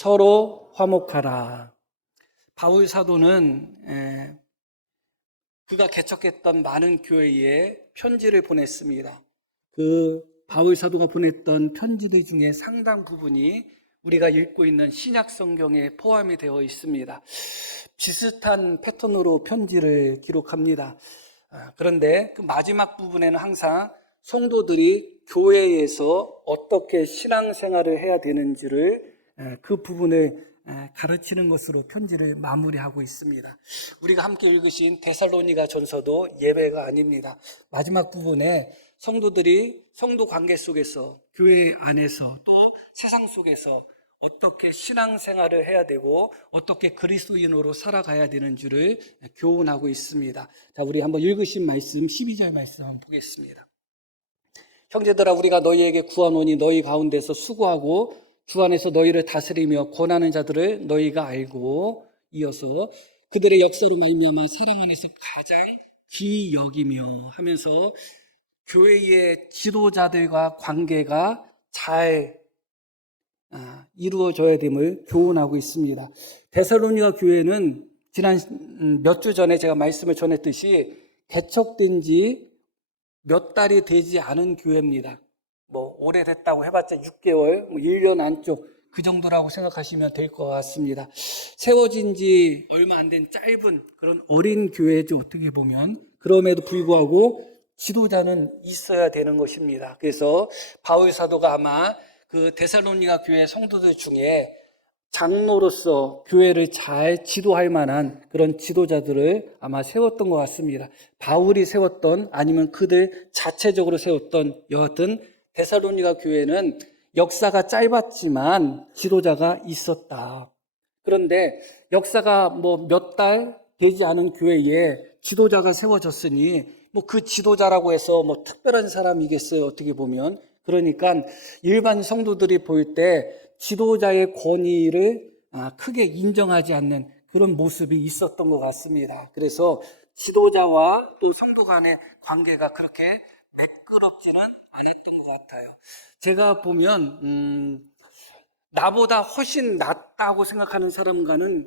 서로 화목하라. 바울 사도는 그가 개척했던 많은 교회에 편지를 보냈습니다. 그 바울 사도가 보냈던 편지들 중에 상당 부분이 우리가 읽고 있는 신약 성경에 포함이 되어 있습니다. 비슷한 패턴으로 편지를 기록합니다. 그런데 그 마지막 부분에는 항상 성도들이 교회에서 어떻게 신앙생활을 해야 되는지를 그 부분을 가르치는 것으로 편지를 마무리하고 있습니다. 우리가 함께 읽으신 데살로니가 전서도 예외가 아닙니다. 마지막 부분에 성도들이 성도 관계 속에서, 교회 안에서, 또 세상 속에서 어떻게 신앙생활을 해야 되고 어떻게 그리스도인으로 살아가야 되는 줄을 교훈하고 있습니다. 자, 우리 한번 읽으신 말씀 12절 말씀 한번 보겠습니다. 형제들아, 우리가 너희에게 구하노니 너희 가운데서 수고하고 주 안에서 너희를 다스리며 권하는 자들을 너희가 알고, 이어서 그들의 역사로 말미암아 사랑 안에서 가장 귀히 여기며 하면서 교회의 지도자들과 관계가 잘 이루어져야 됨을 교훈하고 있습니다. 데살로니가 교회는 지난 몇 주 전에 제가 말씀을 전했듯이 개척된 지 몇 달이 되지 않은 교회입니다. 오래됐다고 해봤자 6개월, 1년 안쪽 그 정도라고 생각하시면 될 것 같습니다. 세워진 지 얼마 안 된 짧은 그런 어린 교회죠, 어떻게 보면. 그럼에도 불구하고 지도자는 있어야 되는 것입니다. 그래서 바울 사도가 아마 그 데살로니가 교회 성도들 중에 장로로서 교회를 잘 지도할 만한 그런 지도자들을 아마 세웠던 것 같습니다. 바울이 세웠던, 아니면 그들 자체적으로 세웠던, 여하튼 데살로니가 교회는 역사가 짧았지만 지도자가 있었다. 그런데 역사가 몇 달 되지 않은 교회에 지도자가 세워졌으니 그 지도자라고 해서 특별한 사람이겠어요, 어떻게 보면. 그러니까 일반 성도들이 볼 때 지도자의 권위를 크게 인정하지 않는 그런 모습이 있었던 것 같습니다. 그래서 지도자와 또 성도 간의 관계가 그렇게 매끄럽지는 않았던 것 같아요. 제가 보면 나보다 훨씬 낫다고 생각하는 사람과는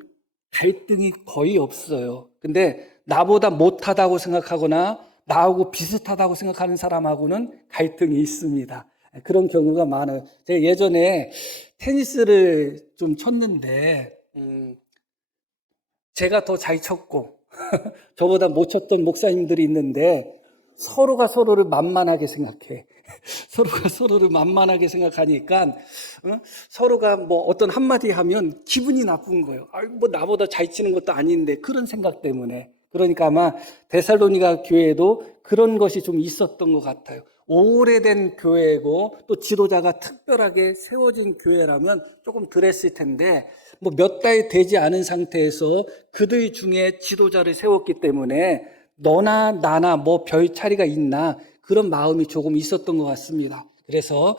갈등이 거의 없어요. 근데 나보다 못하다고 생각하거나 나하고 비슷하다고 생각하는 사람하고는 갈등이 있습니다. 그런 경우가 많아요. 제가 예전에 테니스를 좀 쳤는데 제가 더 잘 쳤고 저보다 못 쳤던 목사님들이 있는데 서로가 서로를 만만하게 생각해. 서로가 서로를 만만하게 생각하니까 서로가 어떤 한마디 하면 기분이 나쁜 거예요. 나보다 잘 치는 것도 아닌데, 그런 생각 때문에. 그러니까 아마 데살로니가 교회에도 그런 것이 좀 있었던 것 같아요. 오래된 교회고 또 지도자가 특별하게 세워진 교회라면 조금 덜했을 텐데, 몇 달 되지 않은 상태에서 그들 중에 지도자를 세웠기 때문에 너나 나나 별 차이가 있나, 그런 마음이 조금 있었던 것 같습니다. 그래서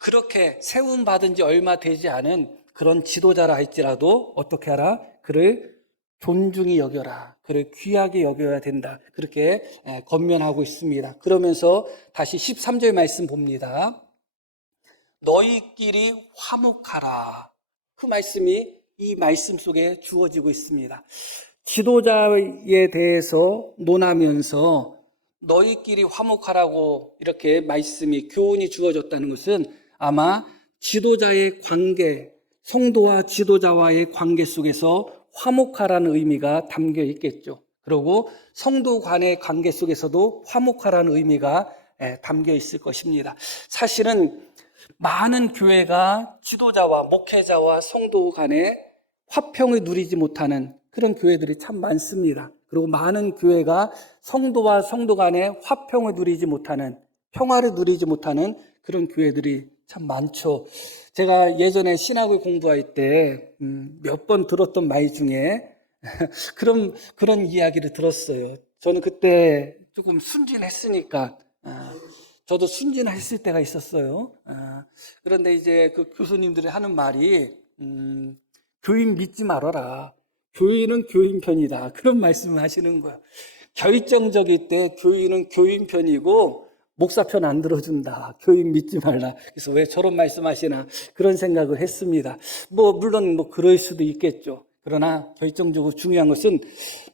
그렇게 세움 받은 지 얼마 되지 않은 그런 지도자라 할지라도 어떻게 하라? 그를 존중히 여겨라. 그를 귀하게 여겨야 된다. 그렇게 권면하고 있습니다. 그러면서 다시 13절 말씀 봅니다. 너희끼리 화목하라. 그 말씀이 이 말씀 속에 주어지고 있습니다. 지도자에 대해서 논하면서 너희끼리 화목하라고 이렇게 말씀이, 교훈이 주어졌다는 것은 아마 지도자의 관계, 성도와 지도자와의 관계 속에서 화목하라는 의미가 담겨 있겠죠. 그리고 성도 간의 관계 속에서도 화목하라는 의미가 담겨 있을 것입니다. 사실은 많은 교회가 지도자와 목회자와 성도 간의 화평을 누리지 못하는 그런 교회들이 참 많습니다. 그리고 많은 교회가 성도와 성도 간의 화평을 누리지 못하는, 평화를 누리지 못하는 그런 교회들이 참 많죠. 제가 예전에 신학을 공부할 때 몇 번 들었던 말 중에 그런 이야기를 들었어요. 저는 그때 조금 순진했으니까 저도 순진했을 때가 있었어요. 그런데 이제 그 교수님들이 하는 말이 교인 믿지 말아라. 교인은 교인 편이다. 그런 말씀을 하시는 거예요. 결정적일 때 교인은 교인 편이고 목사 편 안 들어준다. 교인 믿지 말라. 그래서 왜 저런 말씀하시나 그런 생각을 했습니다. 물론 그럴 수도 있겠죠. 그러나 결정적으로 중요한 것은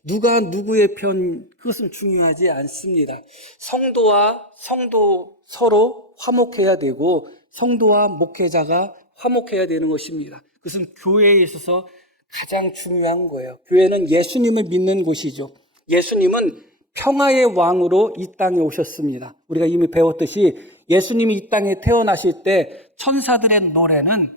누가 누구의 편, 그것은 중요하지 않습니다. 성도와 성도 서로 화목해야 되고 성도와 목회자가 화목해야 되는 것입니다. 그것은 교회에 있어서 가장 중요한 거예요. 교회는 예수님을 믿는 곳이죠. 예수님은 평화의 왕으로 이 땅에 오셨습니다. 우리가 이미 배웠듯이 예수님이 이 땅에 태어나실 때 천사들의 노래는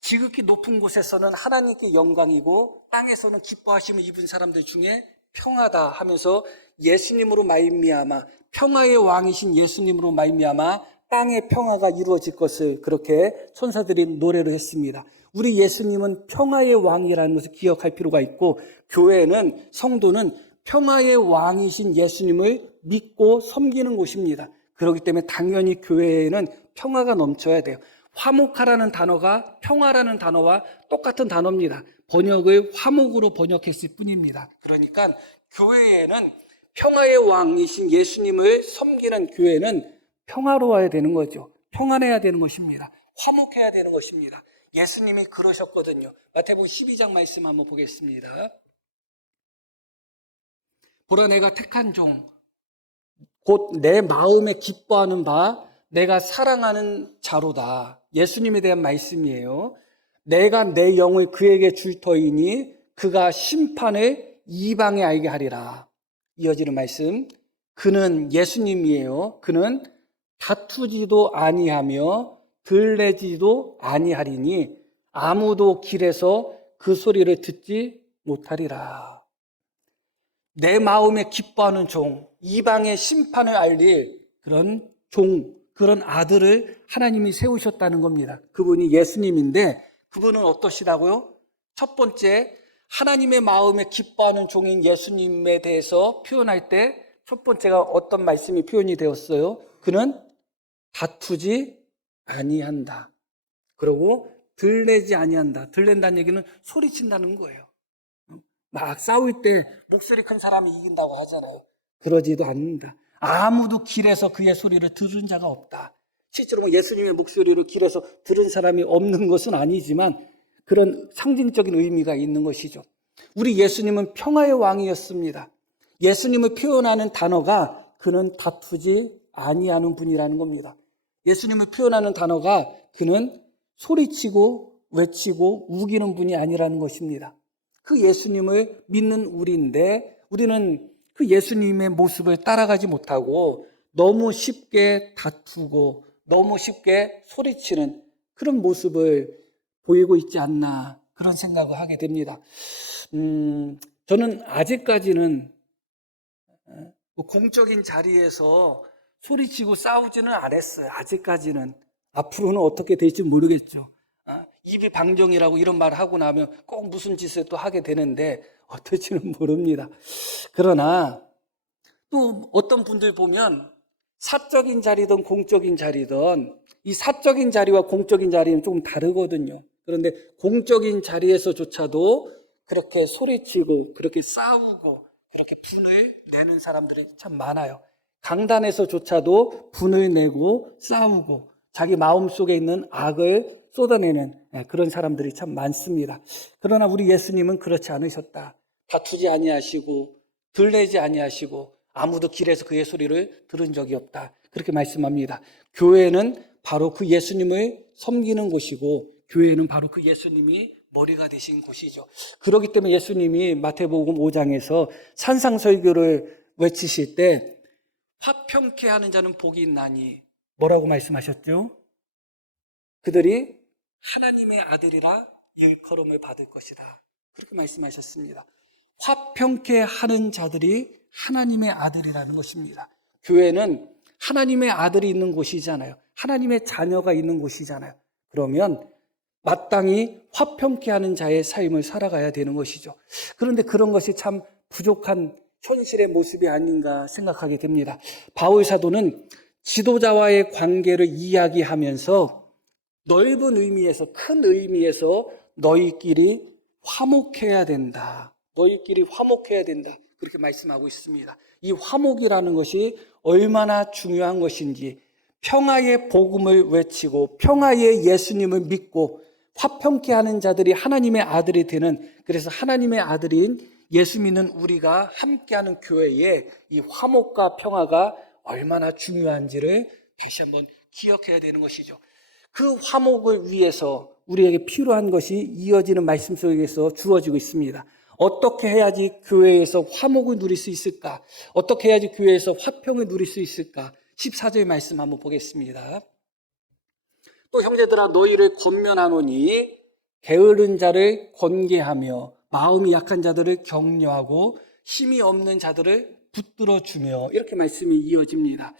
지극히 높은 곳에서는 하나님께 영광이고 땅에서는 기뻐하심을 입은 사람들 중에 평화다 하면서 예수님으로 말미암아 평화의 왕이신 예수님으로 말미암아 땅의 평화가 이루어질 것을 그렇게 천사들이 노래를 했습니다. 우리 예수님은 평화의 왕이라는 것을 기억할 필요가 있고 교회는 성도는 평화의 왕이신 예수님을 믿고 섬기는 곳입니다. 그렇기 때문에 당연히 교회에는 평화가 넘쳐야 돼요. 화목하라는 단어가 평화라는 단어와 똑같은 단어입니다. 번역을 화목으로 번역했을 뿐입니다. 그러니까 교회에는 평화의 왕이신 예수님을 섬기는 교회는 평화로워야 되는 거죠. 평안해야 되는 것입니다. 화목해야 되는 것입니다. 예수님이 그러셨거든요. 마태복음 12장 말씀 한번 보겠습니다. 보라 내가 택한 종 곧 내 마음에 기뻐하는 바 내가 사랑하는 자로다. 예수님에 대한 말씀이에요. 내가 내 영을 그에게 줄 터이니 그가 심판을 이방에 알게 하리라. 이어지는 말씀. 그는 예수님이에요. 그는 다투지도 아니하며 들레지도 아니하리니 아무도 길에서 그 소리를 듣지 못하리라. 내 마음에 기뻐하는 종, 이방의 심판을 알릴 그런 종, 그런 아들을 하나님이 세우셨다는 겁니다. 그분이 예수님인데 그분은 어떠시다고요? 첫 번째, 하나님의 마음에 기뻐하는 종인 예수님에 대해서 표현할 때 첫 번째가 어떤 말씀이 표현이 되었어요? 그는 다투지 아니한다. 그리고 들내지 아니한다. 들낸다는 얘기는 소리친다는 거예요. 막 싸울 때 목소리 큰 사람이 이긴다고 하잖아요. 그러지도 않는다. 아무도 길에서 그의 소리를 들은 자가 없다. 실제로 예수님의 목소리를 길에서 들은 사람이 없는 것은 아니지만 그런 상징적인 의미가 있는 것이죠. 우리 예수님은 평화의 왕이었습니다. 예수님을 표현하는 단어가 그는 다투지 아니하는 분이라는 겁니다. 예수님을 표현하는 단어가 그는 소리치고 외치고 우기는 분이 아니라는 것입니다. 그 예수님을 믿는 우리인데 우리는 그 예수님의 모습을 따라가지 못하고 너무 쉽게 다투고 너무 쉽게 소리치는 그런 모습을 보이고 있지 않나 그런 생각을 하게 됩니다. 저는 아직까지는 공적인 자리에서 소리치고 싸우지는 않았어요. 아직까지는. 앞으로는 어떻게 될지 모르겠죠. 입이 방정이라고 이런 말을 하고 나면 꼭 무슨 짓을 또 하게 되는데 어떨지는 모릅니다. 그러나 또 어떤 분들 보면 사적인 자리든 공적인 자리든 이 사적인 자리와 공적인 자리는 조금 다르거든요. 그런데 공적인 자리에서조차도 그렇게 소리치고 그렇게 싸우고 그렇게 분을 내는 사람들이 참 많아요. 강단에서조차도 분을 내고 싸우고 자기 마음속에 있는 악을 쏟아내는 그런 사람들이 참 많습니다. 그러나 우리 예수님은 그렇지 않으셨다. 다투지 아니하시고 들내지 아니하시고 아무도 길에서 그의 소리를 들은 적이 없다. 그렇게 말씀합니다. 교회는 바로 그 예수님을 섬기는 곳이고 교회는 바로 그 예수님이 머리가 되신 곳이죠. 그렇기 때문에 예수님이 마태복음 5장에서 산상설교를 외치실 때 화평케 하는 자는 복이 있나니 뭐라고 말씀하셨죠? 그들이 하나님의 아들이라 일컬음을 받을 것이다. 그렇게 말씀하셨습니다. 화평케 하는 자들이 하나님의 아들이라는 것입니다. 교회는 하나님의 아들이 있는 곳이잖아요. 하나님의 자녀가 있는 곳이잖아요. 그러면 마땅히 화평케 하는 자의 삶을 살아가야 되는 것이죠. 그런데 그런 것이 참 부족한 현실의 모습이 아닌가 생각하게 됩니다. 바울 사도는 지도자와의 관계를 이야기하면서 넓은 의미에서 큰 의미에서 너희끼리 화목해야 된다. 너희끼리 화목해야 된다. 그렇게 말씀하고 있습니다. 이 화목이라는 것이 얼마나 중요한 것인지, 평화의 복음을 외치고 평화의 예수님을 믿고 화평케 하는 자들이 하나님의 아들이 되는, 그래서 하나님의 아들인 예수 믿는 우리가 함께하는 교회에 이 화목과 평화가 얼마나 중요한지를 다시 한번 기억해야 되는 것이죠. 그 화목을 위해서 우리에게 필요한 것이 이어지는 말씀 속에서 주어지고 있습니다. 어떻게 해야지 교회에서 화목을 누릴 수 있을까? 어떻게 해야지 교회에서 화평을 누릴 수 있을까? 14절 말씀 한번 보겠습니다. 또 형제들아 너희를 권면하노니 게으른 자를 권계하며 마음이 약한 자들을 격려하고 힘이 없는 자들을 붙들어 주며, 이렇게 말씀이 이어집니다.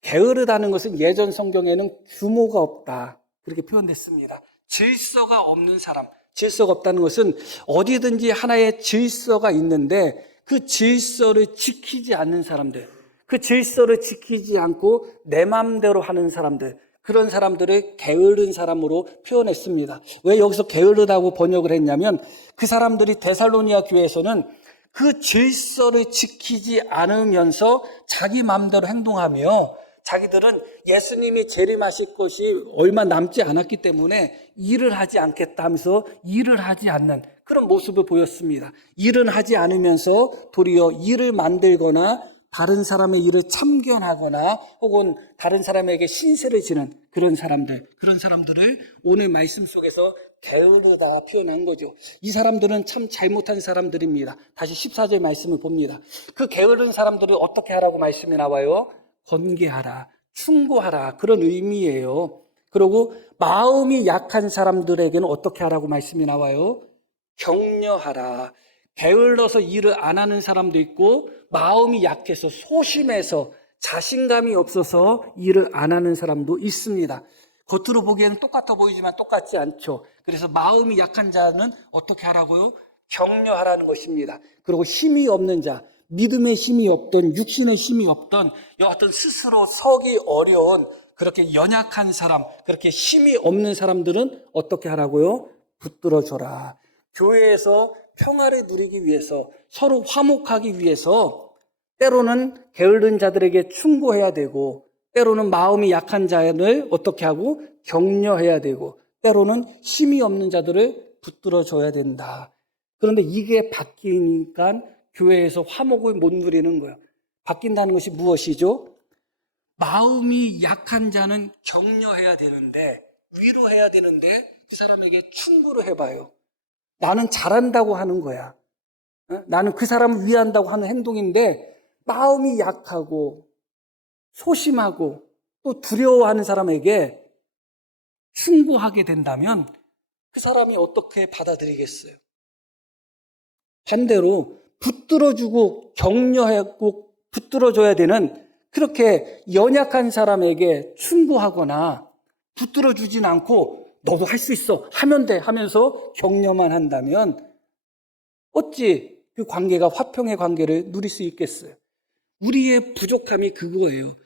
게으르다는 것은 예전 성경에는 규모가 없다, 그렇게 표현됐습니다. 질서가 없는 사람, 질서가 없다는 것은 어디든지 하나의 질서가 있는데 그 질서를 지키지 않는 사람들, 그 질서를 지키지 않고 내 마음대로 하는 사람들, 그런 사람들을 게으른 사람으로 표현했습니다. 왜 여기서 게으르다고 번역을 했냐면, 그 사람들이 데살로니가 교회에서는 그 질서를 지키지 않으면서 자기 마음대로 행동하며, 자기들은 예수님이 재림하실 것이 얼마 남지 않았기 때문에 일을 하지 않겠다 하면서 일을 하지 않는 그런 모습을 보였습니다. 일은 하지 않으면서 도리어 일을 만들거나 다른 사람의 일을 참견하거나 혹은 다른 사람에게 신세를 지는 그런 사람들을 오늘 말씀 속에서 게으르다 표현한 거죠. 이 사람들은 참 잘못한 사람들입니다. 다시 14절 말씀을 봅니다. 그 게으른 사람들을 어떻게 하라고 말씀이 나와요? 권계하라, 충고하라, 그런 의미예요. 그리고 마음이 약한 사람들에게는 어떻게 하라고 말씀이 나와요? 격려하라. 게을러서 일을 안 하는 사람도 있고, 마음이 약해서 소심해서 자신감이 없어서 일을 안 하는 사람도 있습니다. 겉으로 보기에는 똑같아 보이지만 똑같지 않죠. 그래서 마음이 약한 자는 어떻게 하라고요? 격려하라는 것입니다. 그리고 힘이 없는 자, 믿음의 힘이 없던, 육신의 힘이 없던, 어떤 스스로 서기 어려운 그렇게 연약한 사람, 그렇게 힘이 없는 사람들은 어떻게 하라고요? 붙들어줘라. 교회에서 평화를 누리기 위해서, 서로 화목하기 위해서 때로는 게으른 자들에게 충고해야 되고, 때로는 마음이 약한 자를 어떻게 하고 격려해야 되고, 때로는 힘이 없는 자들을 붙들어줘야 된다. 그런데 이게 바뀌니까 교회에서 화목을 못 누리는 거예요. 바뀐다는 것이 무엇이죠? 마음이 약한 자는 격려해야 되는데, 위로해야 되는데 그 사람에게 충고를 해봐요. 나는 잘한다고 하는 거야. 나는 그 사람을 위한다고 하는 행동인데 마음이 약하고 소심하고 또 두려워하는 사람에게 충고하게 된다면 그 사람이 어떻게 받아들이겠어요? 반대로 붙들어주고 격려하고 붙들어줘야 되는, 그렇게 연약한 사람에게 충고하거나 붙들어주진 않고 너도 할 수 있어, 하면 돼 하면서 격려만 한다면 어찌 그 관계가 화평의 관계를 누릴 수 있겠어요? 우리의 부족함이 그거예요.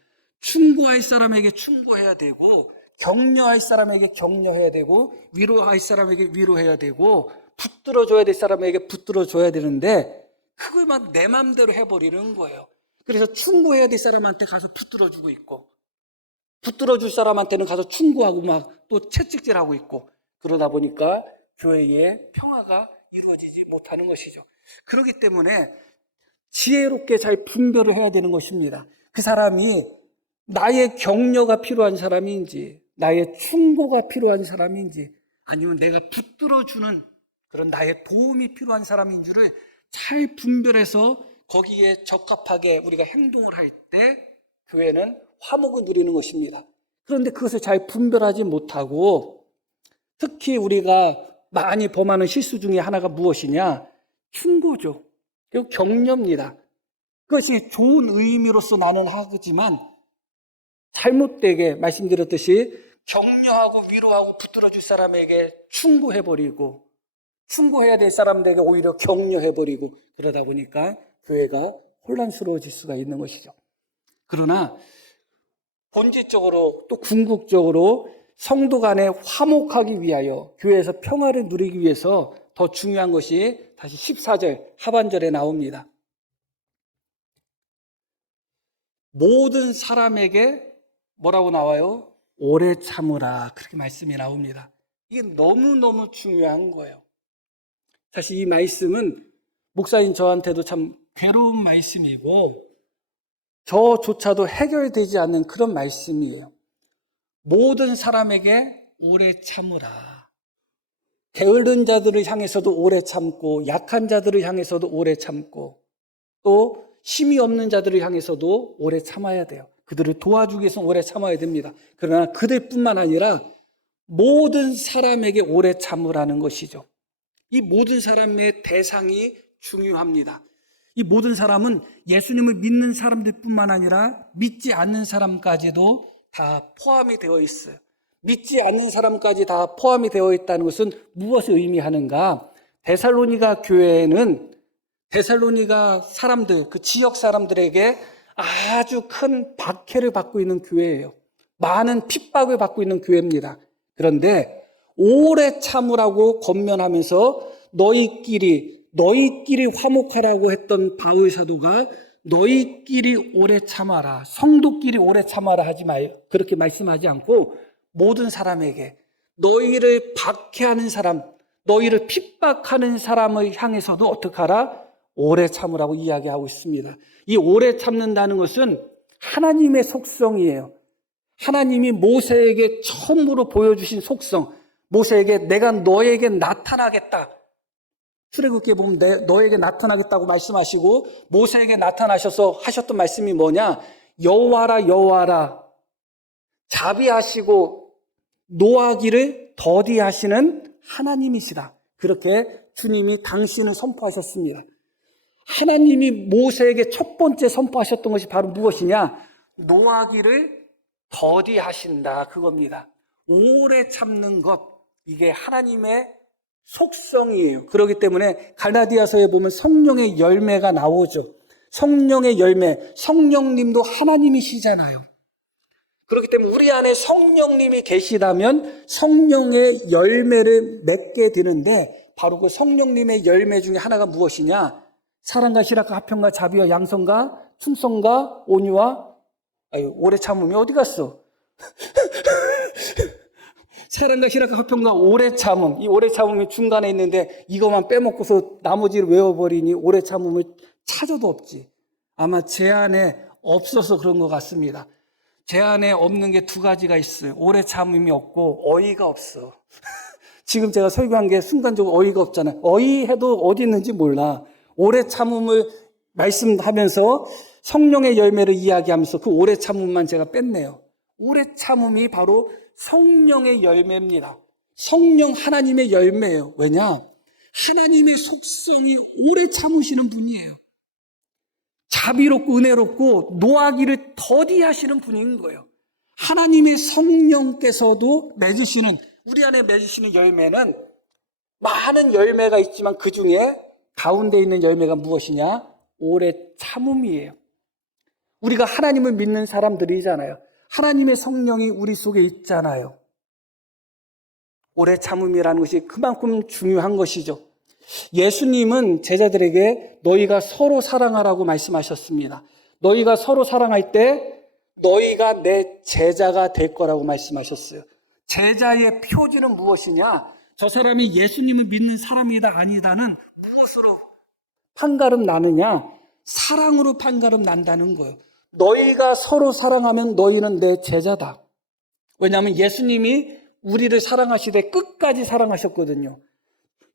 충고할 사람에게 충고해야 되고, 격려할 사람에게 격려해야 되고, 위로할 사람에게 위로해야 되고, 붙들어줘야 될 사람에게 붙들어줘야 되는데 그걸만 내 맘대로 해버리는 거예요. 그래서 충고해야 될 사람한테 가서 붙들어주고 있고, 붙들어줄 사람한테는 가서 충고하고 막 또 채찍질하고 있고, 그러다 보니까 교회에 평화가 이루어지지 못하는 것이죠. 그렇기 때문에 지혜롭게 잘 분별을 해야 되는 것입니다. 그 사람이 나의 격려가 필요한 사람인지, 나의 충고가 필요한 사람인지, 아니면 내가 붙들어주는 그런 나의 도움이 필요한 사람인 줄을 잘 분별해서 거기에 적합하게 우리가 행동을 할 때 교회는 화목을 누리는 것입니다. 그런데 그것을 잘 분별하지 못하고, 특히 우리가 많이 범하는 실수 중에 하나가 무엇이냐? 충고죠. 그리고 격려입니다. 그것이 좋은 의미로서 나는 하지만 잘못되게 말씀드렸듯이 격려하고 위로하고 붙들어줄 사람에게 충고해버리고, 충고해야 될 사람들에게 오히려 격려해버리고, 그러다 보니까 교회가 혼란스러워질 수가 있는 것이죠. 그러나 본질적으로 또 궁극적으로 성도 간에 화목하기 위하여, 교회에서 평화를 누리기 위해서 더 중요한 것이 다시 14절 하반절에 나옵니다. 모든 사람에게 뭐라고 나와요? 오래 참으라. 그렇게 말씀이 나옵니다. 이게 너무너무 중요한 거예요. 사실 이 말씀은 목사인 저한테도 참 괴로운 말씀이고 저조차도 해결되지 않는 그런 말씀이에요. 모든 사람에게 오래 참으라. 게으른 자들을 향해서도 오래 참고 약한 자들을 향해서도 오래 참고 또 힘이 없는 자들을 향해서도 오래 참아야 돼요. 그들을 도와주기 위해서는 오래 참아야 됩니다. 그러나 그들뿐만 아니라 모든 사람에게 오래 참으라는 것이죠. 이 모든 사람의 대상이 중요합니다. 이 모든 사람은 예수님을 믿는 사람들뿐만 아니라 믿지 않는 사람까지도 다 포함이 되어 있어요. 믿지 않는 사람까지 다 포함이 되어 있다는 것은 무엇을 의미하는가? 데살로니가 교회는 데살로니가 사람들, 그 지역 사람들에게 아주 큰 박해를 받고 있는 교회예요. 많은 핍박을 받고 있는 교회입니다. 그런데 오래 참으라고 권면하면서 너희끼리 화목하라고 했던 바울 사도가 너희끼리 오래 참아라, 성도끼리 오래 참아라 하지 마요. 그렇게 말씀하지 않고 모든 사람에게 너희를 박해하는 사람, 너희를 핍박하는 사람을 향해서도 어떻게 하라? 오래 참으라고 이야기하고 있습니다. 이 오래 참는다는 것은 하나님의 속성이에요. 하나님이 모세에게 처음으로 보여주신 속성, 모세에게 내가 너에게 나타나겠다. 출애굽기에 보면 너에게 나타나겠다고 말씀하시고 모세에게 나타나셔서 하셨던 말씀이 뭐냐? 여호와라 여호와라, 자비하시고 노하기를 더디하시는 하나님이시다. 그렇게 주님이 당신을 선포하셨습니다. 하나님이 모세에게 첫 번째 선포하셨던 것이 바로 무엇이냐? 노하기를 더디하신다, 그겁니다. 오래 참는 것, 이게 하나님의 속성이에요. 그렇기 때문에 갈라디아서에 보면 성령의 열매가 나오죠. 성령의 열매, 성령님도 하나님이시잖아요. 그렇기 때문에 우리 안에 성령님이 계시다면 성령의 열매를 맺게 되는데 바로 그 성령님의 열매 중에 하나가 무엇이냐? 사랑과 희락과 화평과 자비와 양성과 충성과 온유와 오래 참음이 어디 갔어? 사랑과 희락과 화평과 오래 참음, 이 오래 참음이 중간에 있는데 이것만 빼먹고서 나머지를 외워버리니 오래 참음을 찾아도 없지. 아마 제 안에 없어서 그런 것 같습니다. 제 안에 없는 게 두 가지가 있어요. 오래 참음이 없고 어이가 없어. 지금 제가 설교한 게 순간적으로 어이가 없잖아요. 어이해도 어디 있는지 몰라. 오래 참음을 말씀하면서 성령의 열매를 이야기하면서 그 오래 참음만 제가 뺐네요. 오래 참음이 바로 성령의 열매입니다. 성령 하나님의 열매예요. 왜냐? 하나님의 속성이 오래 참으시는 분이에요. 자비롭고 은혜롭고 노하기를 더디하시는 분인 거예요. 하나님의 성령께서도 맺으시는, 우리 안에 맺으시는 열매는 많은 열매가 있지만 그 중에 가운데 있는 열매가 무엇이냐? 오래 참음이에요. 우리가 하나님을 믿는 사람들이잖아요. 하나님의 성령이 우리 속에 있잖아요. 오래 참음이라는 것이 그만큼 중요한 것이죠. 예수님은 제자들에게 너희가 서로 사랑하라고 말씀하셨습니다. 너희가 서로 사랑할 때 너희가 내 제자가 될 거라고 말씀하셨어요. 제자의 표지는 무엇이냐? 저 사람이 예수님을 믿는 사람이다 아니다는 무엇으로 판가름 나느냐? 사랑으로 판가름 난다는 거예요. 너희가 서로 사랑하면 너희는 내 제자다. 왜냐하면 예수님이 우리를 사랑하시되 끝까지 사랑하셨거든요.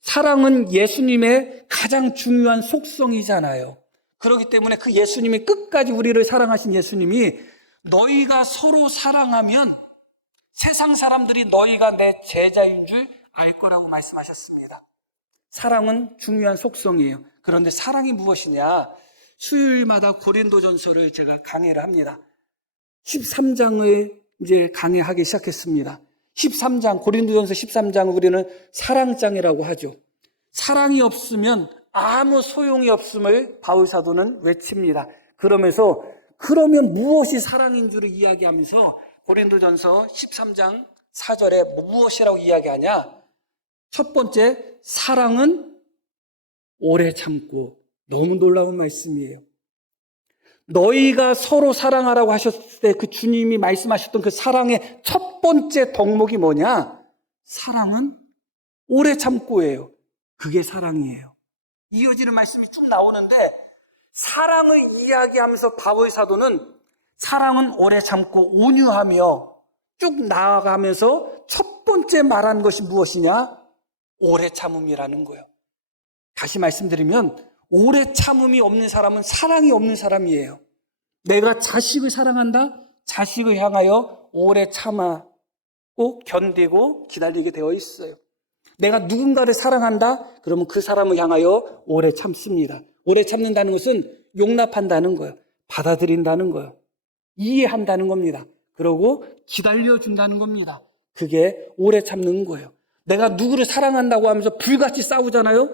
사랑은 예수님의 가장 중요한 속성이잖아요. 그렇기 때문에 그 예수님이 끝까지 우리를 사랑하신 예수님이 너희가 서로 사랑하면 세상 사람들이 너희가 내 제자인 줄 알 거라고 말씀하셨습니다. 사랑은 중요한 속성이에요. 그런데 사랑이 무엇이냐? 수요일마다 고린도전서를 제가 강해를 합니다. 13장을 이제 강해하기 시작했습니다. 13장, 고린도전서 13장을 우리는 사랑장이라고 하죠. 사랑이 없으면 아무 소용이 없음을 바울 사도는 외칩니다. 그러면서 그러면 무엇이 사랑인 줄을 이야기하면서 고린도전서 13장 4절에 무엇이라고 이야기하냐? 첫 번째, 사랑은 오래 참고. 너무 놀라운 말씀이에요. 너희가 서로 사랑하라고 하셨을 때 그 주님이 말씀하셨던 그 사랑의 첫 번째 덕목이 뭐냐? 사랑은 오래 참고예요. 그게 사랑이에요. 이어지는 말씀이 쭉 나오는데 사랑을 이야기하면서 바울 사도는 사랑은 오래 참고 온유하며 쭉 나아가면서 첫 번째 말한 것이 무엇이냐? 오래 참음이라는 거예요. 다시 말씀드리면 오래 참음이 없는 사람은 사랑이 없는 사람이에요. 내가 자식을 사랑한다? 자식을 향하여 오래 참고 견디고 기다리게 되어 있어요. 내가 누군가를 사랑한다? 그러면 그 사람을 향하여 오래 참습니다. 오래 참는다는 것은 용납한다는 거예요. 받아들인다는 거예요. 이해한다는 겁니다. 그리고 기다려준다는 겁니다. 그게 오래 참는 거예요. 내가 누구를 사랑한다고 하면서 불같이 싸우잖아요.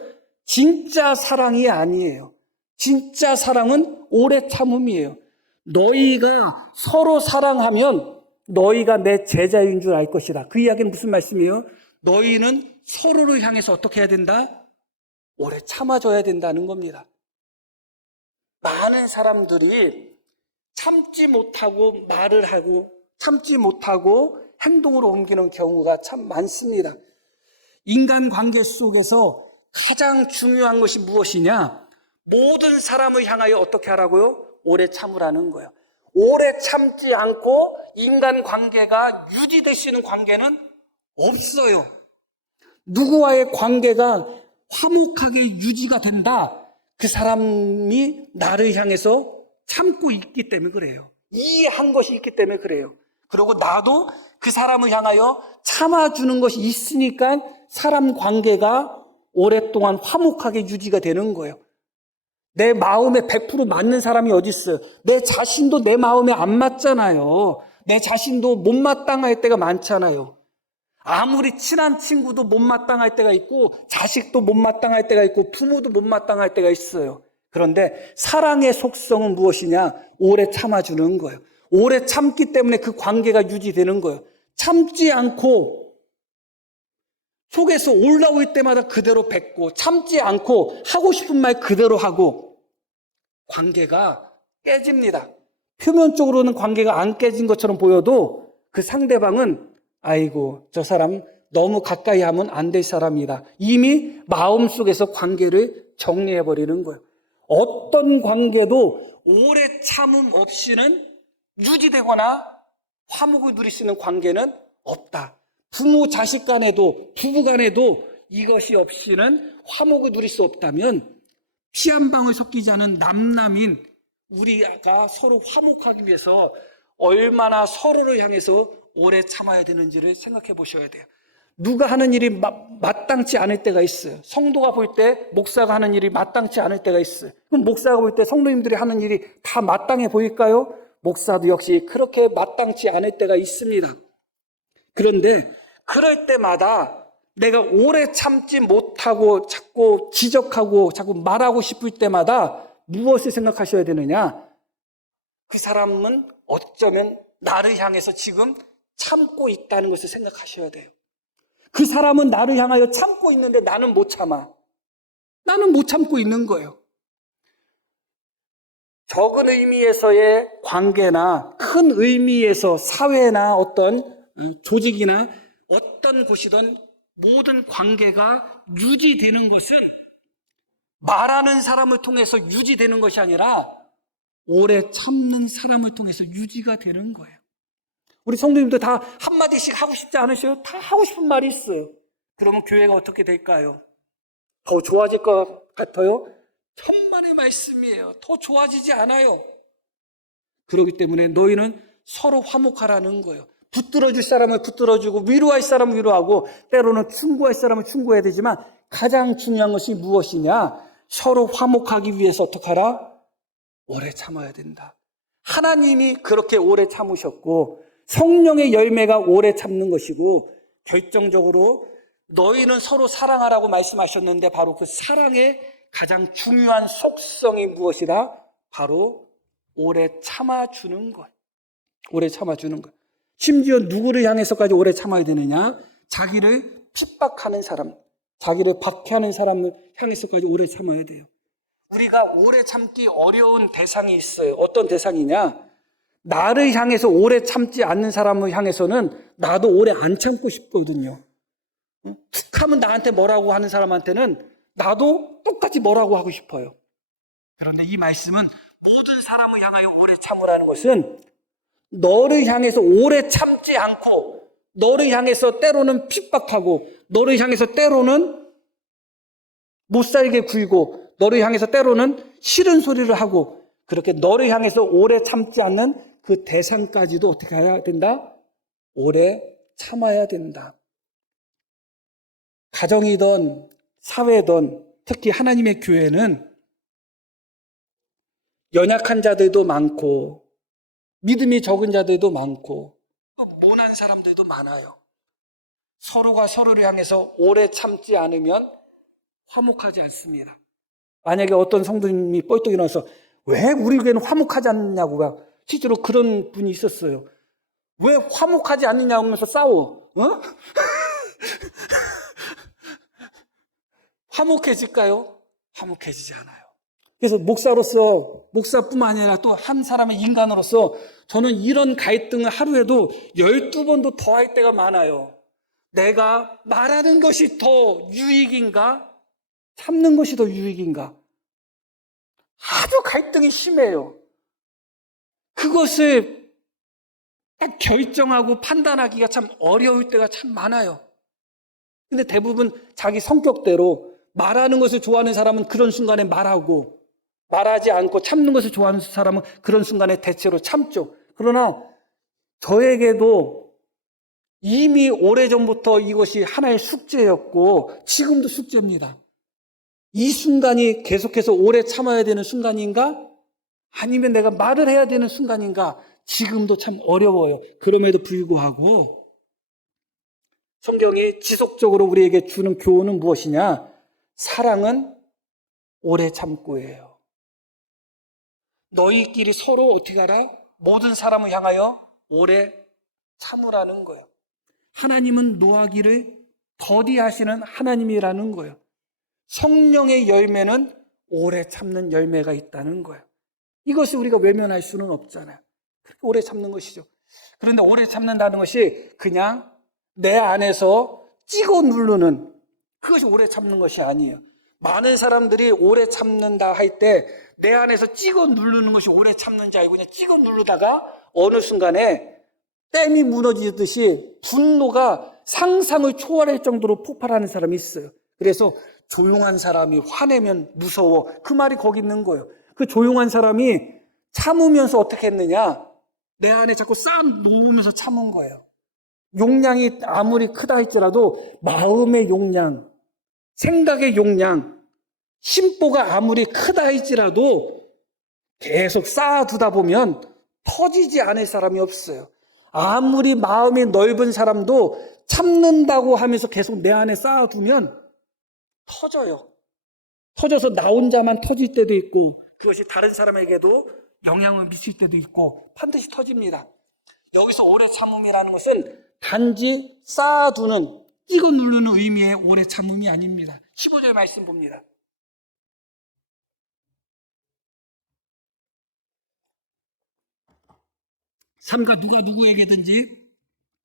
진짜 사랑이 아니에요. 진짜 사랑은 오래 참음이에요. 너희가 서로 사랑하면 너희가 내 제자인 줄 알 것이다. 그 이야기는 무슨 말씀이에요? 너희는 서로를 향해서 어떻게 해야 된다? 오래 참아줘야 된다는 겁니다. 많은 사람들이 참지 못하고 말을 하고 참지 못하고 행동으로 옮기는 경우가 참 많습니다. 인간관계 속에서 가장 중요한 것이 무엇이냐? 모든 사람을 향하여 어떻게 하라고요? 오래 참으라는 거예요. 오래 참지 않고 인간관계가 유지될 수 있는 관계는 없어요. 누구와의 관계가 화목하게 유지가 된다. 그 사람이 나를 향해서 참고 있기 때문에 그래요. 이해한 것이 있기 때문에 그래요. 그리고 나도 그 사람을 향하여 참아주는 것이 있으니까 사람 관계가 오랫동안 화목하게 유지가 되는 거예요. 내 마음에 100% 맞는 사람이 어디 있어요? 내 자신도 내 마음에 안 맞잖아요. 내 자신도 못마땅할 때가 많잖아요. 아무리 친한 친구도 못마땅할 때가 있고 자식도 못마땅할 때가 있고 부모도 못마땅할 때가 있어요. 그런데 사랑의 속성은 무엇이냐? 오래 참아주는 거예요. 오래 참기 때문에 그 관계가 유지되는 거예요. 참지 않고 속에서 올라올 때마다 그대로 뱉고 참지 않고 하고 싶은 말 그대로 하고 관계가 깨집니다. 표면적으로는 관계가 안 깨진 것처럼 보여도 그 상대방은 아이고 저 사람 너무 가까이 하면 안 될 사람이다. 이미 마음속에서 관계를 정리해버리는 거예요. 어떤 관계도 오래 참음 없이는 유지되거나 화목을 누릴 수 있는 관계는 없다. 부모 자식 간에도 부부 간에도 이것이 없이는 화목을 누릴 수 없다면 피 한 방울 섞이지 않은 남남인 우리가 서로 화목하기 위해서 얼마나 서로를 향해서 오래 참아야 되는지를 생각해 보셔야 돼요. 누가 하는 일이 마땅치 않을 때가 있어요. 성도가 볼 때 목사가 하는 일이 마땅치 않을 때가 있어요. 그럼 목사가 볼 때 성도님들이 하는 일이 다 마땅해 보일까요? 목사도 역시 그렇게 마땅치 않을 때가 있습니다. 그런데 그럴 때마다 내가 오래 참지 못하고 자꾸 지적하고 자꾸 말하고 싶을 때마다 무엇을 생각하셔야 되느냐? 그 사람은 어쩌면 나를 향해서 지금 참고 있다는 것을 생각하셔야 돼요. 그 사람은 나를 향하여 참고 있는데 나는 못 참아. 나는 못 참고 있는 거예요. 적은 의미에서의 관계나 큰 의미에서 사회나 어떤 조직이나 어떤 곳이든 모든 관계가 유지되는 것은 말하는 사람을 통해서 유지되는 것이 아니라 오래 참는 사람을 통해서 유지가 되는 거예요. 우리 성도님도 다 한마디씩 하고 싶지 않으셔요? 다 하고 싶은 말이 있어요. 그러면 교회가 어떻게 될까요? 더 좋아질 것 같아요? 천만의 말씀이에요. 더 좋아지지 않아요. 그렇기 때문에 너희는 서로 화목하라는 거예요. 붙들어줄 사람을 붙들어주고 위로할 사람을 위로하고 때로는 충고할 사람을 충고해야 되지만 가장 중요한 것이 무엇이냐? 서로 화목하기 위해서 어떻게 하라? 오래 참아야 된다. 하나님이 그렇게 오래 참으셨고 성령의 열매가 오래 참는 것이고 결정적으로 너희는 서로 사랑하라고 말씀하셨는데 바로 그 사랑의 가장 중요한 속성이 무엇이라? 바로 오래 참아주는 것. 오래 참아주는 것. 심지어 누구를 향해서까지 오래 참아야 되느냐? 자기를 핍박하는 사람, 자기를 박해하는 사람을 향해서까지 오래 참아야 돼요. 우리가 오래 참기 어려운 대상이 있어요. 어떤 대상이냐? 나를 향해서 오래 참지 않는 사람을 향해서는 나도 오래 안 참고 싶거든요. 툭 하면 나한테 뭐라고 하는 사람한테는 나도 똑같이 뭐라고 하고 싶어요. 그런데 이 말씀은 모든 사람을 향하여 오래 참으라는 것은 너를 향해서 오래 참지 않고 너를 향해서 때로는 핍박하고 너를 향해서 때로는 못살게 굴고 너를 향해서 때로는 싫은 소리를 하고 그렇게 너를 향해서 오래 참지 않는 그 대상까지도 어떻게 해야 된다? 오래 참아야 된다. 가정이든 사회든 특히 하나님의 교회는 연약한 자들도 많고 믿음이 적은 자들도 많고 또 모난 사람들도 많아요. 서로가 서로를 향해서 오래 참지 않으면 화목하지 않습니다. 만약에 어떤 성도님이 뻘떡 일어나서 왜 우리 교회는 화목하지 않느냐고 실제로 그런 분이 있었어요. 왜 화목하지 않느냐고 하면서 싸워. 화목해질까요? 화목해지지 않아요. 그래서 목사뿐만 아니라 또 한 사람의 인간으로서 저는 이런 갈등을 하루에도 12번도 더 할 때가 많아요. 내가 말하는 것이 더 유익인가? 참는 것이 더 유익인가? 아주 갈등이 심해요. 그것을 딱 결정하고 판단하기가 참 어려울 때가 참 많아요. 근데 대부분 자기 성격대로 말하는 것을 좋아하는 사람은 그런 순간에 말하고 말하지 않고 참는 것을 좋아하는 사람은 그런 순간에 대체로 참죠. 그러나 저에게도 이미 오래전부터 이것이 하나의 숙제였고 지금도 숙제입니다. 이 순간이 계속해서 오래 참아야 되는 순간인가? 아니면 내가 말을 해야 되는 순간인가? 지금도 참 어려워요. 그럼에도 불구하고 성경이 지속적으로 우리에게 주는 교훈은 무엇이냐? 사랑은 오래 참고예요. 너희끼리 서로 어떻게 하라? 모든 사람을 향하여 오래 참으라는 거예요. 하나님은 노하기를 더디하시는 하나님이라는 거예요. 성령의 열매는 오래 참는 열매가 있다는 거예요. 이것을 우리가 외면할 수는 없잖아요. 그렇게 오래 참는 것이죠. 그런데 오래 참는다는 것이 그냥 내 안에서 찍어 누르는 그것이 오래 참는 것이 아니에요. 많은 사람들이 오래 참는다 할 때 내 안에서 찍어 누르는 것이 오래 참는지 알고 그냥 찍어 누르다가 어느 순간에 댐이 무너지듯이 분노가 상상을 초월할 정도로 폭발하는 사람이 있어요. 그래서 조용한 사람이 화내면 무서워. 그 말이 거기 있는 거예요. 그 조용한 사람이 참으면서 어떻게 했느냐? 내 안에 자꾸 쌓아 놓으면서 참은 거예요. 용량이 아무리 크다 할지라도 마음의 용량, 생각의 용량, 심보가 아무리 크다 할지라도 계속 쌓아두다 보면 터지지 않을 사람이 없어요. 아무리 마음이 넓은 사람도 참는다고 하면서 계속 내 안에 쌓아두면 터져요. 터져서 나 혼자만 터질 때도 있고 그것이 다른 사람에게도 영향을 미칠 때도 있고 반드시 터집니다. 여기서 오래 참음이라는 것은 단지 쌓아두는 찍어 누르는 의미의 오래 참음이 아닙니다. 15절 말씀 봅니다. 삼가 누가 누구에게든지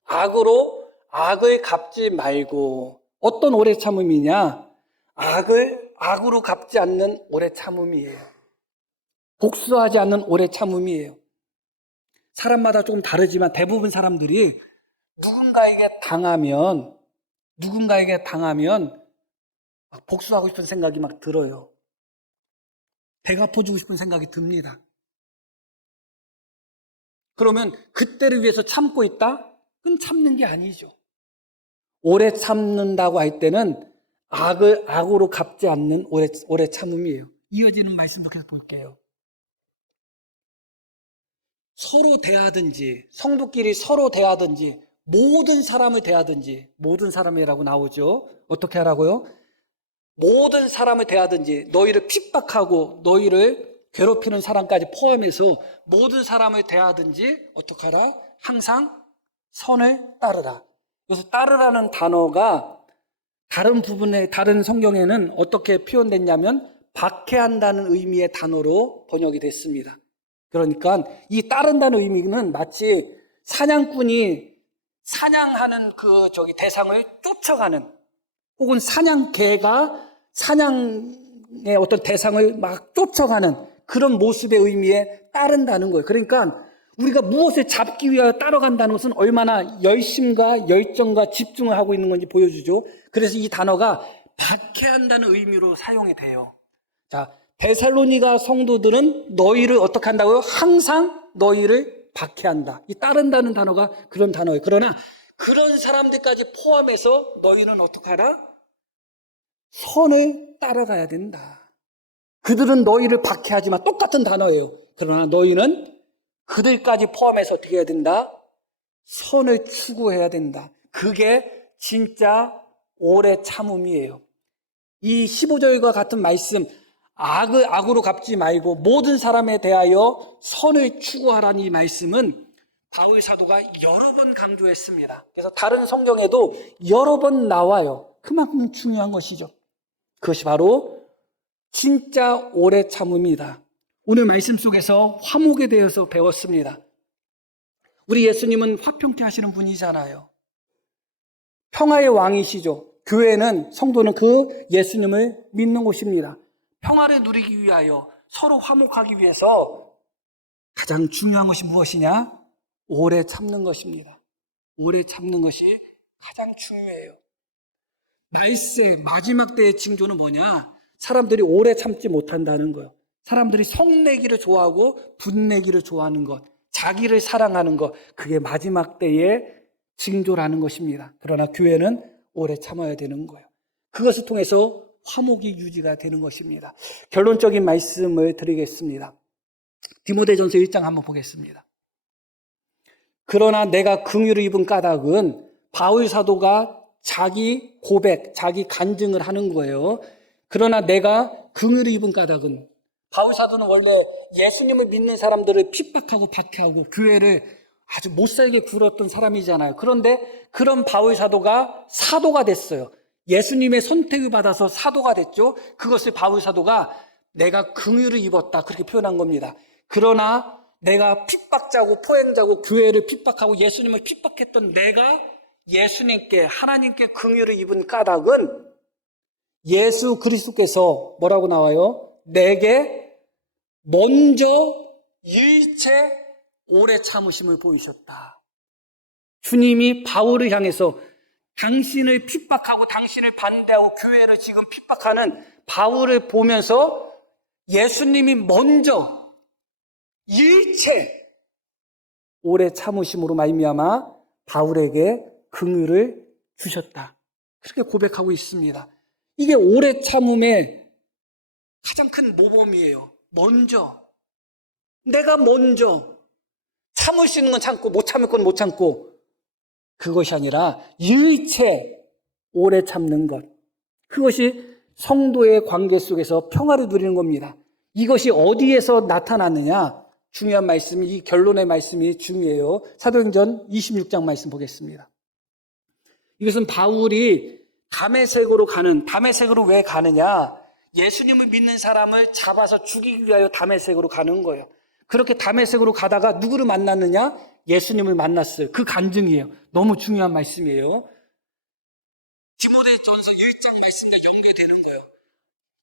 악으로 악을 갚지 말고 어떤 오래 참음이냐? 악으로 갚지 않는 오래 참음이에요. 복수하지 않는 오래 참음이에요. 사람마다 조금 다르지만 대부분 사람들이 누군가에게 당하면 막 복수하고 싶은 생각이 막 들어요. 배가 퍼주고 싶은 생각이 듭니다. 그러면 그때를 위해서 참고 있다? 그건 참는 게 아니죠. 오래 참는다고 할 때는 악으로 갚지 않는 오래 참음이에요. 이어지는 말씀도 계속 볼게요. 서로 대하든지 성도끼리 서로 대하든지 모든 사람을 대하든지 모든 사람이라고 나오죠. 어떻게 하라고요? 모든 사람을 대하든지 너희를 핍박하고 너희를 괴롭히는 사람까지 포함해서 모든 사람을 대하든지 어떻게 하라? 항상 선을 따르라. 그래서 따르라는 단어가 다른 부분에 다른 성경에는 어떻게 표현됐냐면 박해한다는 의미의 단어로 번역이 됐습니다. 그러니까 이 따른다는 의미는 마치 사냥꾼이 사냥하는 대상을 쫓아가는, 혹은 사냥개가 사냥의 어떤 대상을 막 쫓아가는 그런 모습의 의미에 따른다는 거예요. 그러니까 우리가 무엇을 잡기 위하여 따라간다는 것은 얼마나 열심과 열정과 집중을 하고 있는 건지 보여주죠. 그래서 이 단어가 박해한다는 의미로 사용이 돼요. 자, 데살로니가 성도들은 너희를 어떻게 한다고요? 항상 너희를 박해한다. 이 따른다는 단어가 그런 단어예요. 그러나 그런 사람들까지 포함해서 너희는 어떻게 하라? 선을 따라가야 된다. 그들은 너희를 박해하지만 똑같은 단어예요. 그러나 너희는 그들까지 포함해서 어떻게 해야 된다? 선을 추구해야 된다. 그게 진짜 오래 참음이에요. 이 15절과 같은 말씀, 악을 악으로 갚지 말고 모든 사람에 대하여 선을 추구하라는 이 말씀은 바울 사도가 여러 번 강조했습니다. 그래서 다른 성경에도 여러 번 나와요. 그만큼 중요한 것이죠. 그것이 바로 진짜 오래 참음이다. 오늘 말씀 속에서 화목에 대해서 배웠습니다. 우리 예수님은 화평케 하시는 분이잖아요. 평화의 왕이시죠. 교회는, 성도는 그 예수님을 믿는 곳입니다. 평화를 누리기 위하여, 서로 화목하기 위해서 가장 중요한 것이 무엇이냐? 오래 참는 것입니다. 오래 참는 것이 가장 중요해요. 말세, 마지막 때의 징조는 뭐냐? 사람들이 오래 참지 못한다는 거예요. 사람들이 성내기를 좋아하고 분내기를 좋아하는 것, 자기를 사랑하는 것, 그게 마지막 때의 징조라는 것입니다. 그러나 교회는 오래 참아야 되는 거예요. 그것을 통해서 화목이 유지가 되는 것입니다. 결론적인 말씀을 드리겠습니다. 디모데전서 1장 한번 보겠습니다. 그러나 내가 긍휼을 입은 까닭은, 바울 사도가 자기 고백, 자기 간증을 하는 거예요. 그러나 내가 긍휼을 입은 까닭은, 바울 사도는 원래 예수님을 믿는 사람들을 핍박하고 박해하고 교회를 아주 못살게 굴었던 사람이잖아요. 그런데 그런 바울 사도가 사도가 됐어요. 예수님의 선택을 받아서 사도가 됐죠. 그것을 바울 사도가 내가 긍휼을 입었다, 그렇게 표현한 겁니다. 그러나 내가 핍박자고 포행자고 교회를 핍박하고 예수님을 핍박했던 내가 예수님께, 하나님께 긍휼을 입은 까닭은, 예수 그리스도께서 뭐라고 나와요? 내게 먼저 일체 오래 참으심을 보이셨다. 주님이 바울을 향해서 당신을 핍박하고 당신을 반대하고 교회를 지금 핍박하는 바울을 보면서 예수님이 먼저 일체 오래 참으심으로 말미암아 바울에게 긍휼을 주셨다. 그렇게 고백하고 있습니다. 이게 오래 참음의 가장 큰 모범이에요. 내가 먼저 참을 수 있는 건 참고 못 참을 건 못 참고, 그것이 아니라 일체 오래 참는 것, 그것이 성도의 관계 속에서 평화를 누리는 겁니다. 이것이 어디에서 나타나느냐? 중요한 말씀이, 이 결론의 말씀이 중요해요. 사도행전 26장 말씀 보겠습니다. 이것은 바울이 다메섹으로 왜 가느냐? 예수님을 믿는 사람을 잡아서 죽이기 위하여 다메섹으로 가는 거예요. 그렇게 다메섹으로 가다가 누구를 만났느냐? 예수님을 만났어요. 그 간증이에요. 너무 중요한 말씀이에요. 디모데전서 1장 말씀과 연계되는 거예요.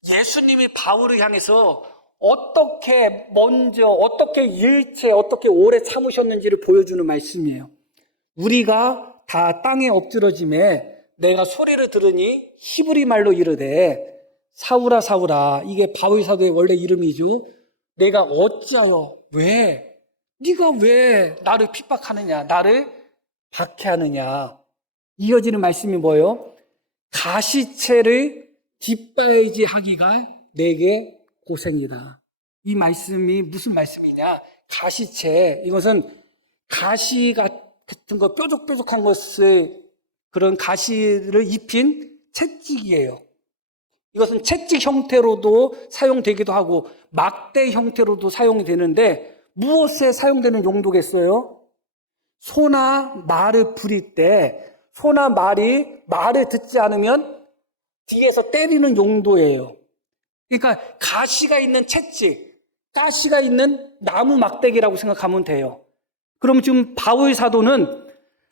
예수님이 바울을 향해서 어떻게 먼저, 어떻게 일체, 어떻게 오래 참으셨는지를 보여주는 말씀이에요. 우리가 다 땅에 엎드러짐에 내가 소리를 들으니 히브리 말로 이르되 사울아 사울아, 이게 바울 사도의 원래 이름이죠. 내가 어찌하여, 네가 왜 나를 핍박하느냐, 나를 박해하느냐. 이어지는 말씀이 뭐예요? 가시채를 뒷바라지 하기가 내게 고생이다. 이 말씀이 무슨 말씀이냐? 가시채, 이것은 가시 같은 거, 뾰족뾰족한 것을, 그런 가시를 입힌 채찍이에요. 이것은 채찍 형태로도 사용되기도 하고 막대 형태로도 사용이 되는데, 무엇에 사용되는 용도겠어요? 소나 말을 부릴 때 소나 말이 말을 듣지 않으면 뒤에서 때리는 용도예요. 그러니까 가시가 있는 채찍, 가시가 있는 나무 막대기라고 생각하면 돼요. 그럼 지금 바울 사도는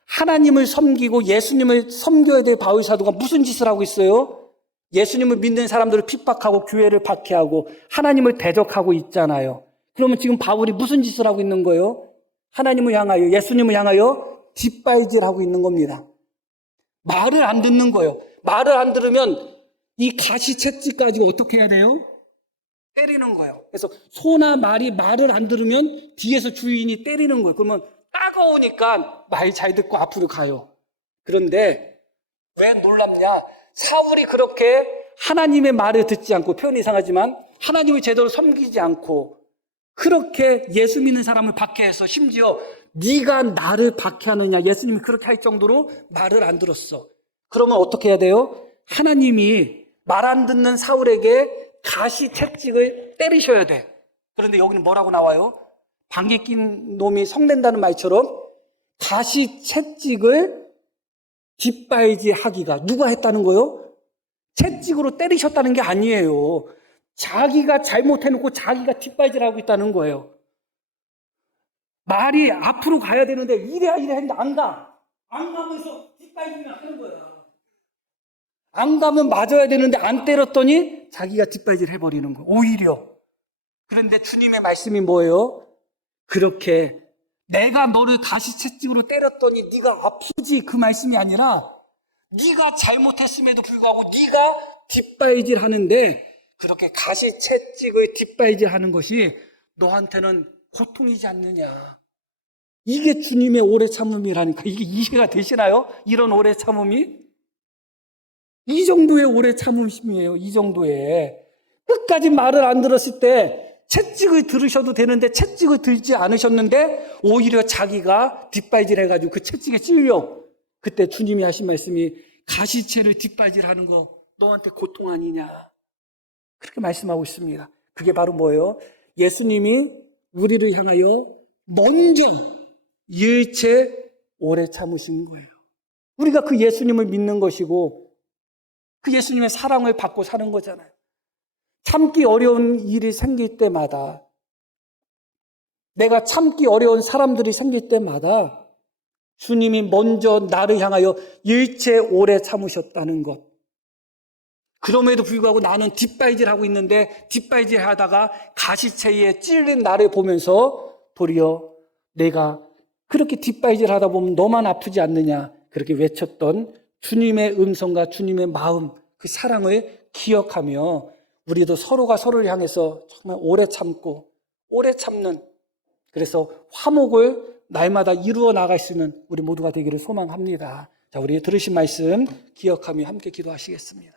하나님을 섬기고 예수님을 섬겨야 될 바울 사도가 무슨 짓을 하고 있어요? 예수님을 믿는 사람들을 핍박하고 교회를 박해하고 하나님을 대적하고 있잖아요. 그러면 지금 바울이 무슨 짓을 하고 있는 거예요? 하나님을 향하여, 예수님을 향하여 뒷발질하고 있는 겁니다. 말을 안 듣는 거예요. 말을 안 들으면 이 가시 채찍 가지고 어떻게 해야 돼요? 때리는 거예요. 그래서 소나 말이 말을 안 들으면 뒤에서 주인이 때리는 거예요. 그러면 따가우니까 말 잘 듣고 앞으로 가요. 그런데 왜 놀랍냐? 사울이 그렇게 하나님의 말을 듣지 않고, 표현이 이상하지만 하나님을 제대로 섬기지 않고 그렇게 예수 믿는 사람을 박해해서 심지어 네가 나를 박해하느냐, 예수님이 그렇게 할 정도로 말을 안 들었어. 그러면 어떻게 해야 돼요? 하나님이 말 안 듣는 사울에게 가시 채찍을 때리셔야 돼. 그런데 여기는 뭐라고 나와요? 방귀 낀 놈이 성낸다는 말처럼 가시 채찍을 뒷발질하기가, 누가 했다는 거예요? 채찍으로 때리셨다는 게 아니에요. 자기가 잘못해놓고 자기가 뒷발질하고 있다는 거예요. 말이 앞으로 가야 되는데 이래 했는데 안 가. 안 가면서 뒷발질을 하는 거예요. 안 가면 맞아야 되는데 안 때렸더니 자기가 뒷발질 해버리는 거예요. 오히려. 그런데 주님의 말씀이 뭐예요? 그렇게 내가 너를 가시 채찍으로 때렸더니 네가 아프지, 그 말씀이 아니라 네가 잘못했음에도 불구하고 네가 뒷발질 하는데 그렇게 가시 채찍을 뒷발질 하는 것이 너한테는 고통이지 않느냐. 이게 주님의 오래 참음이라니까. 이게 이해가 되시나요? 이런 오래 참음이? 이 정도의 오래 참음심이에요. 이 정도의. 끝까지 말을 안 들었을 때 채찍을 들으셔도 되는데 채찍을 들지 않으셨는데 오히려 자기가 뒷발질 해가지고 그 채찍에 찔려. 그때 주님이 하신 말씀이 가시채를 뒷발질하는 거 너한테 고통 아니냐. 그렇게 말씀하고 있습니다. 그게 바로 뭐예요? 예수님이 우리를 향하여 먼저 일체 오래 참으신 거예요. 우리가 그 예수님을 믿는 것이고 그 예수님의 사랑을 받고 사는 거잖아요. 참기 어려운 일이 생길 때마다, 내가 참기 어려운 사람들이 생길 때마다 주님이 먼저 나를 향하여 일체 오래 참으셨다는 것. 그럼에도 불구하고 나는 뒷발질하고 있는데 뒷발질 하다가 가시채에 찔린 나를 보면서 도리어 내가 그렇게 뒷발질 하다 보면 너만 아프지 않느냐, 그렇게 외쳤던 주님의 음성과 주님의 마음, 그 사랑을 기억하며 우리도 서로가 서로를 향해서 정말 오래 참고 오래 참는, 그래서 화목을 날마다 이루어 나갈 수 있는 우리 모두가 되기를 소망합니다. 자, 우리 들으신 말씀 기억하며 함께 기도하시겠습니다.